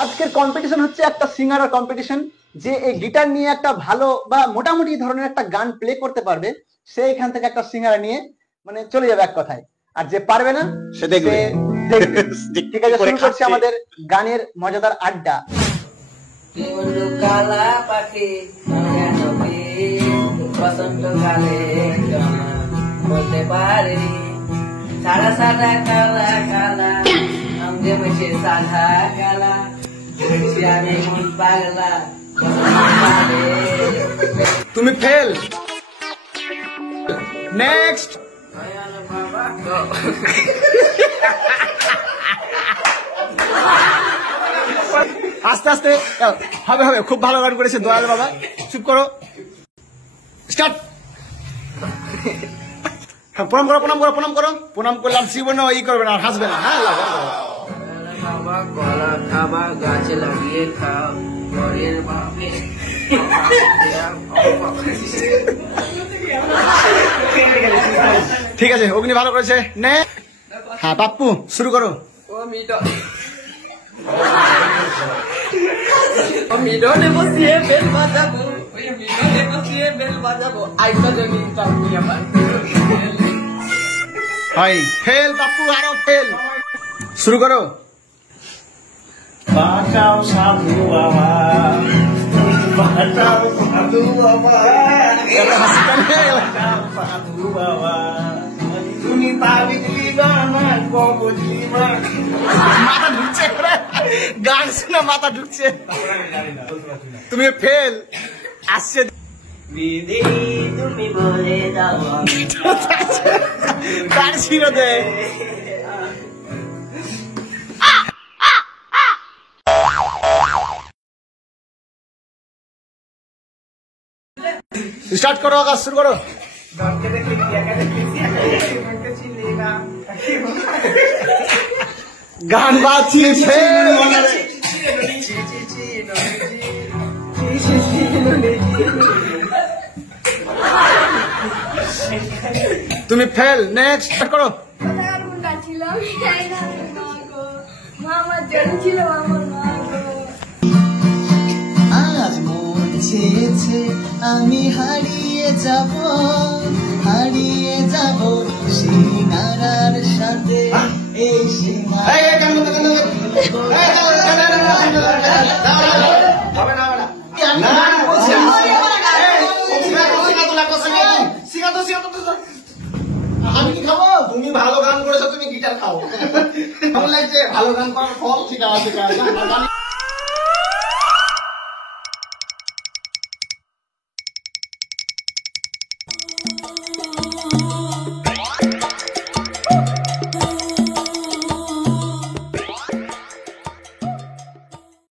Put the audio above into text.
আজকের কম্পিটিশন হচ্ছে একটা সিঙ্গারের কম্পিটিশন। যে এই গিটার নিয়ে একটা ভালো বা মোটামুটি ধরনের একটা গান প্লে করতে পারবে সে এখান থেকে একটা সিঙ্গার নিয়ে মানে চলে যাবে এক কথায়, আর যে পারবে না সে দেখবে। ঠিক আছে, শুরু করছি আমাদের গানের মজাদার আড্ডা। কালা পাখি বসন্তকালে বলতে পারিনি সারা সাদা কালা কালা জমেছে সাদা কালা আমি মন পাগলা। তুমি ফেল। নেক্সট। আস্তে আস্তে হবে হবে, খুব ভালো গান করেছে দয়াল বাবা। চুপ করো, স্টার্ট। প্রণাম করো প্রণাম করো প্রণাম করো। প্রণাম করলাম জীবনে ই করবে না, হাসবে না। হ্যাঁ, খাবা কলা খাবা গাছ লাগিয়ে খাও ঘরের বাপে। ঠিক আছে, অগ্নি ভালো করেছে। নে হ্যাঁ পাপ্পু শুরু করো। মিলনে বসিয়ে বেল বাজাবো, ওই মিলনে বসিয়ে বেল বাজাবো, আইসা যদি পাবনি আমার। হাই ফেল পাপ্পু, আরো ফেল। শুরু করো। বাঁচাও সাধু বাবা, বাঁচাও সাধু বাবা, সাধু বাবা, তুমি পাবিলি বানা বুঝলি মা। মাথা ঢুকছে, গান শুনে মাথা ঢুকছে। তুমি ফেল আসছে। দিদি তুমি বলে দাও গান ছিল দে। স্টার্ট করো, কাজ শুরু করো। গান বাজছে। তুমি ফেল। নেক্সট স্টার্ট করো। আজ মন চেয়েছে আমি হারিয়ে যাব সেই নারার সাথে। এই আমি কি খাবো? তুমি ভালো গান করেছো, তুমি গিটার খাও। কেমন লাগছে? ভালো গান করার ফল। ঠিক আছে।